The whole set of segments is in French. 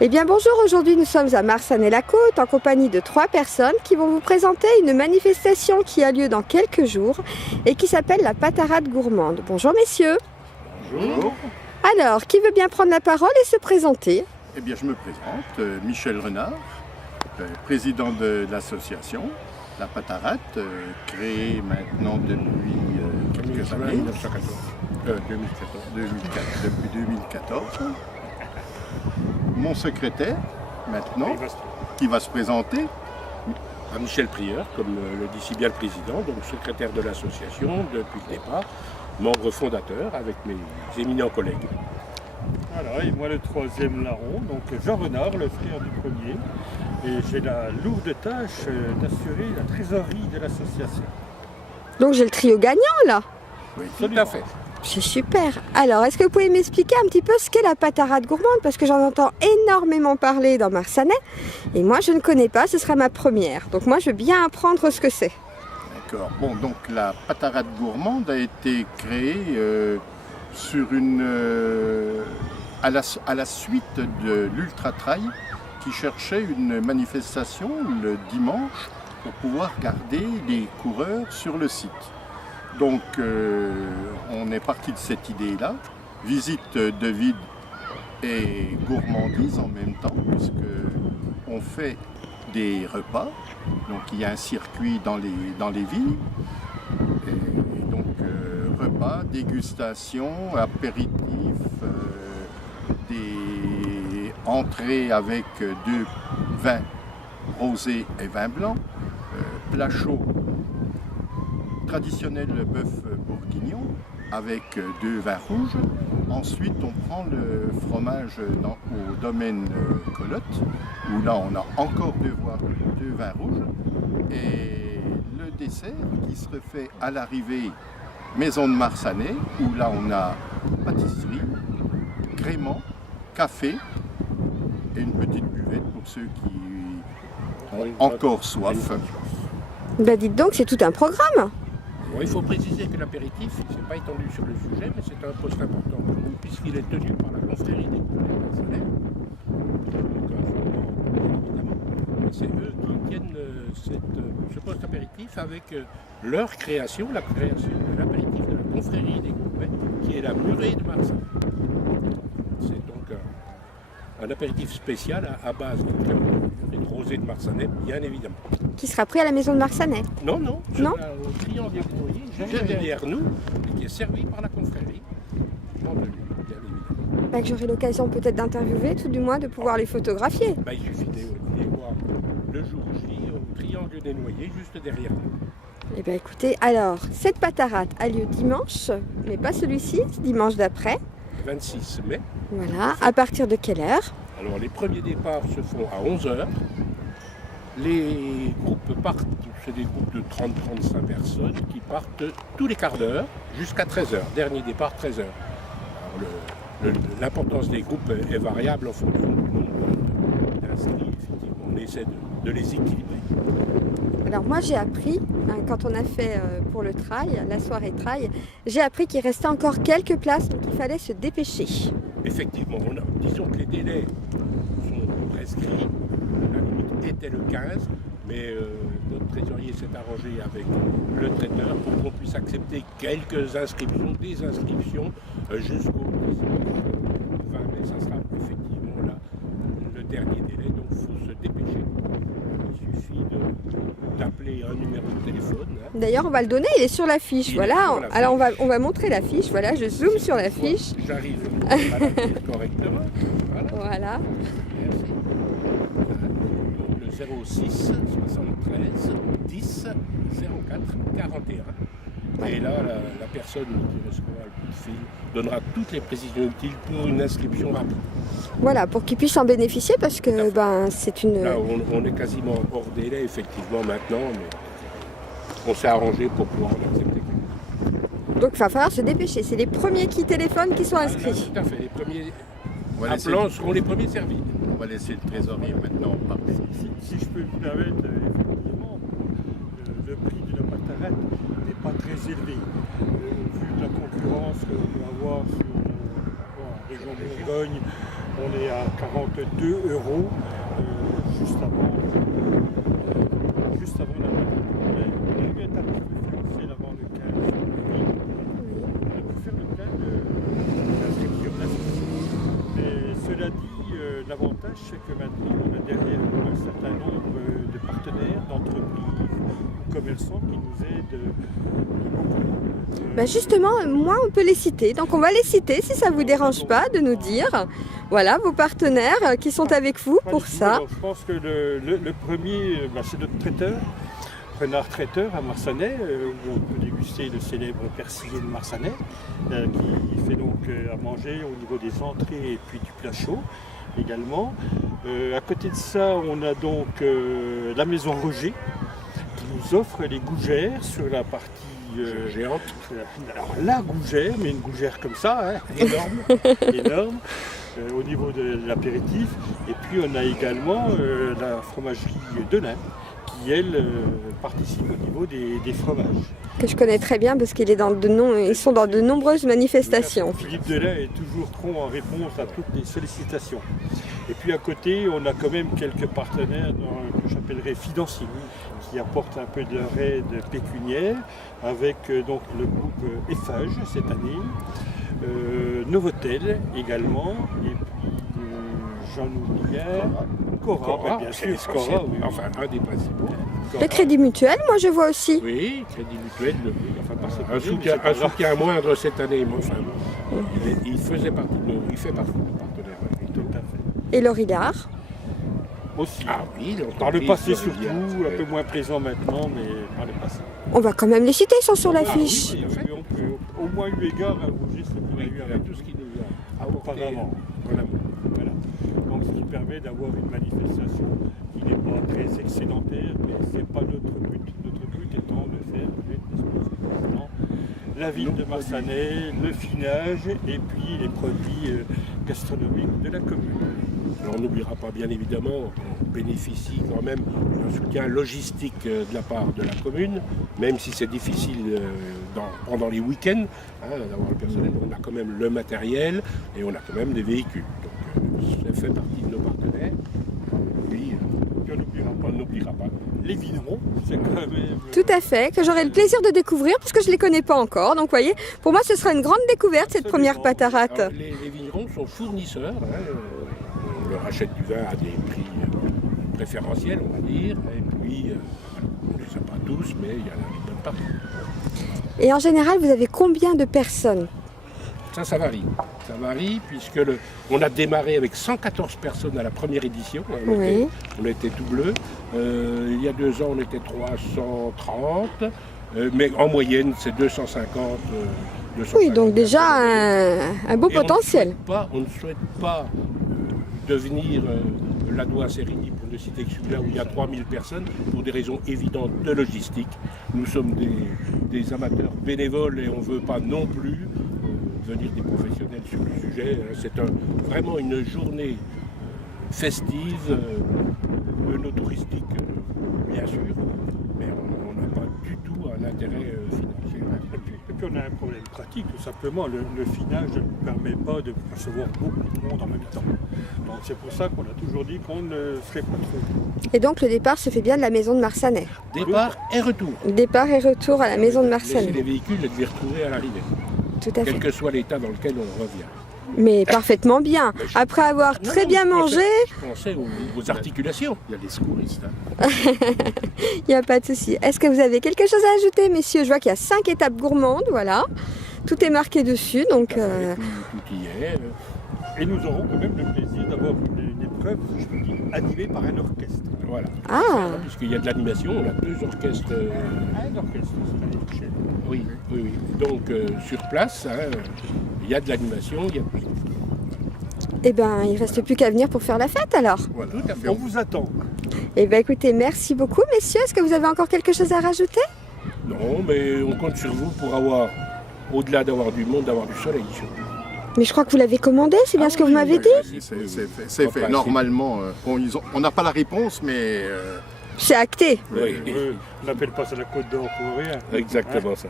Eh bien bonjour, aujourd'hui nous sommes à Marsanne-et-la-Côte en compagnie de 3 personnes qui vont vous présenter une manifestation qui a lieu dans quelques jours et qui s'appelle la Patarade Gourmande. Bonjour messieurs. Bonjour. Alors, qui veut bien prendre la parole et se présenter? Eh bien, je me présente, Michel Renard, président de l'association La Patarade, créée maintenant depuis quelques années. 2014. Depuis 2014. Mon secrétaire, maintenant, qui va se présenter. Michel Prieur, comme le dit si bien le président, donc secrétaire de l'association depuis le départ, membre fondateur avec mes éminents collègues. Voilà, et moi le troisième larron, donc Jean Renard, le frère du premier, et j'ai la lourde tâche d'assurer la trésorerie de l'association. Donc j'ai le trio gagnant là. Oui, Tout à fait. C'est super. Alors, est-ce que vous pouvez m'expliquer un petit peu ce qu'est la Patarade Gourmande? Parce que j'en entends énormément parler dans Marsanais. Et moi, je ne connais pas, ce sera ma première. Donc moi, je veux bien apprendre ce que c'est. D'accord. Bon, donc la Patarade Gourmande a été créée à la suite de l'Ultra Trail qui cherchait une manifestation le dimanche pour pouvoir garder les coureurs sur le site. Donc on est parti de cette idée-là, visite de vide et gourmandise en même temps, puisque on fait des repas, donc il y a un circuit dans les villes, et donc repas, dégustation, apéritifs, des entrées avec 2 vins rosés et vin blanc, plat chaud, traditionnel bœuf bourguignon avec 2 vins rouges. Ensuite, on prend le fromage au domaine Colotte, où là, on a encore 2 vins rouges. Et le dessert qui se fait à l'arrivée Maison de Marsanais, où là, on a pâtisserie, gréement, café et une petite buvette pour ceux qui ont encore soif. Ben dites donc, c'est tout un programme. Bon, il faut préciser que l'apéritif, il ne s'est pas étendu sur le sujet, mais c'est un poste important pour nous, puisqu'il est tenu par la confrérie des couleurs Marsanais. Donc un fondement, évidemment. Et c'est eux qui tiennent ce poste apéritif avec leur création, la création de l'apéritif de la confrérie des gourmets, qui est la murée de Marsanne. C'est donc un apéritif spécial à base de crème et de rosé de Marsanais, bien évidemment. Qui sera pris à la Maison de Marsanais. Non, Non au triangle des employés, juste derrière nous, et qui est servi par la confrérie. En tenue, bien évidemment. Ben, que j'aurai l'occasion peut-être d'interviewer, tout du moins de pouvoir les photographier. Il suffit de les voir le jour J au triangle des noyers, juste derrière nous. Eh bien écoutez, alors, cette patarade a lieu dimanche, mais pas celui-ci, dimanche d'après. 26 mai. Voilà, à partir de quelle heure? Alors les premiers départs se font à 11h. Les groupes partent, c'est des groupes de 30-35 personnes qui partent tous les quarts d'heure jusqu'à 13h. Dernier départ 13h. L'importance des groupes est variable en fonction du nombre d'inscrits. Effectivement, on essaie de les équilibrer. Alors moi j'ai appris, quand on a fait pour le trail, la soirée trail, j'ai appris qu'il restait encore quelques places, donc il fallait se dépêcher. Effectivement, disons que les délais sont prescrits. La limite était le 15, mais notre trésorier s'est arrangé avec le traiteur pour qu'on puisse accepter quelques inscriptions, des inscriptions jusqu'au 20 mai. Ça sera effectivement là le dernier délai, donc il faut se dépêcher. Il suffit d'appeler un numéro de téléphone. D'ailleurs on va le donner, il est sur la fiche. Voilà. Alors on va montrer la fiche, voilà, je zoome sur la fiche. J'arrive à la lire correctement. Voilà. Voilà. Merci. Donc le 06 73 10 04 41. Et là, la personne qui recevra le coup de fil donnera toutes les précisions utiles pour une inscription rapide. Voilà, pour qu'ils puissent en bénéficier parce que c'est une... Là, on est quasiment hors délai, effectivement, maintenant, mais on s'est arrangé pour pouvoir l'accepter. Donc il va falloir se dépêcher, c'est les premiers qui téléphonent qui sont inscrits. Tout à fait, les premiers Voilà, seront les premiers servis. On va laisser le trésorier maintenant parler. Si je peux me permettre, effectivement, le prix de la patarade n'est pas très élevé. Vu de la concurrence qu'on peut avoir sur région de Bourgogne, on est à 42 €, juste avant la date. On a eu un tarif préférentiel avant le 15 février. On a pu faire le plein d'inscription. Mais cela dit, l'avantage c'est que maintenant on a derrière nous un certain nombre de partenaires, d'entreprises, de commerçants qui nous aident beaucoup. Ben justement, moi, on peut les citer. Donc, on va les citer si ça ne vous dérange pas de nous dire, voilà, vos partenaires qui sont avec vous Pas pour du tout. ça. Alors, je pense que le premier, c'est notre traiteur, Renard Traiteur à Marsanais, où on peut déguster le célèbre persillé de Marsanais, qui fait donc à manger au niveau des entrées et puis du plat chaud également. À côté de ça, on a donc la maison Roger, qui nous offre les gougères sur la partie géante. Alors la gougère, mais une gougère comme ça, hein, énorme, au niveau de l'apéritif. Et puis on a également la fromagerie Delin, qui elle participe au niveau des fromages. Que je connais très bien parce qu'ils ils sont dans de nombreuses manifestations. Philippe Delin est toujours prompt en réponse à toutes les sollicitations. Et puis à côté, on a quand même quelques partenaires que j'appellerais financiers, qui apportent un peu de leur aide pécuniaire, avec donc le groupe Eiffage cette année, Novotel également, et puis j'en oublie un, Cora, bien sûr, Cora, oui. Enfin, un des principaux. Le Crédit Mutuel, moi je vois aussi. Oui, Crédit Mutuel, Enfin, un soutien moindre cette année, mais enfin, il fait partie de nos partenaires. Oui. Tout à fait. Et Lorillard. Aussi. Ah oui, Par le passé surtout, Lorillard, un peu moins présent maintenant, mais par le passé. On va quand même les citer, ils sont sur l'affiche. oui, Oui, on peut au moins eu égard à Roger, ce qu'on a eu avec avec tout ce qui nous a auparavant. Voilà. Voilà. Donc ce qui permet d'avoir une manifestation qui n'est pas très excédentaire, mais ce n'est pas notre but. Notre but étant de faire connaître concernant la ville de Marsanais, le finage et puis les produits gastronomiques de la commune. Alors, on n'oubliera pas bien évidemment qu'on bénéficie quand même d'un soutien logistique de la part de la commune, même si c'est difficile pendant les week-ends d'avoir le personnel, on a quand même le matériel et on a quand même des véhicules. Donc ça fait partie de nos partenaires. Puis on n'oubliera pas. Les vignerons, c'est quand même... Tout à fait, que j'aurai le plaisir de découvrir parce que je ne les connais pas encore. Donc, vous voyez, pour moi, ce sera une grande découverte cette première patarate. Alors, les vignerons sont fournisseurs. On leur achète du vin à des prix préférentiels, on va dire. Et puis, on ne les a pas tous, mais il y en a une bonne partie. Et en général, vous avez combien de personnes? Ça varie. Ça varie puisque on a démarré avec 114 personnes à la première édition. Oui. On était tout bleu. Il y a 2 ans, on était 330. Mais en moyenne, c'est 250. 250. Oui, donc déjà un beau potentiel. On ne souhaite pas devenir l'Adois-Sérigny, pour ne citer que celui-là où il y a 3000 personnes, pour des raisons évidentes de logistique. Nous sommes des amateurs bénévoles et on ne veut pas non plus venir des professionnels sur le sujet. C'est vraiment une journée festive, touristique, bien sûr, mais on n'a pas du tout un intérêt financier. Et puis on a un problème pratique, tout simplement. Le finage ne nous permet pas de recevoir beaucoup de monde en même temps. Donc c'est pour ça qu'on a toujours dit qu'on ne ferait pas trop. Et donc le départ se fait bien de la maison de Marsanais. Départ et retour. Départ et retour à la maison de Laisser Marsanais. les véhicules et de les retrouver à l'arrivée, Tout à quel fait. que soit l'état dans lequel on revient. Mais parfaitement bien. Après avoir très bien mangé, Je pensais aux articulations. Il y a des secouristes. Hein. il n'y a pas de souci. Est-ce que vous avez quelque chose à ajouter, messieurs? Je vois qu'il y a 5 étapes gourmandes, voilà. Tout est marqué dessus, donc... Tout y est. Et nous aurons quand même le plaisir d'avoir une épreuve, je vous dis, animée par un orchestre. Voilà. Ah, Puisqu'il y a de l'animation, on a 2 orchestres. Un orchestre, c'est à l'échelle. Oui. Donc sur place, il y a de l'animation, il y a tout ça. eh ben, il ne reste plus qu'à venir pour faire la fête alors. Voilà. Tout à fait. On vous attend. Eh bien écoutez, merci beaucoup messieurs. Est-ce que vous avez encore quelque chose à rajouter? Non, mais on compte sur vous pour avoir, au-delà d'avoir du monde, d'avoir du soleil surtout. Mais je crois que vous l'avez commandé, c'est bien ce que vous m'avez dit? C'est fait. Normalement, on n'a pas la réponse, mais C'est acté. Oui. On n'appelle pas ça la Côte d'Or pour rien. Exactement ça.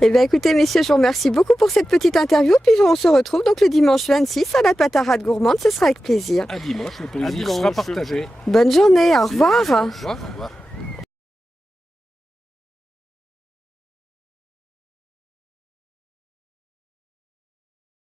Eh bien écoutez messieurs, je vous remercie beaucoup pour cette petite interview. Puis on se retrouve donc le dimanche 26 à la Patarade Gourmande. Ce sera avec plaisir. À dimanche, le plaisir À dimanche. sera partagé. Bonne journée, au revoir. Au revoir.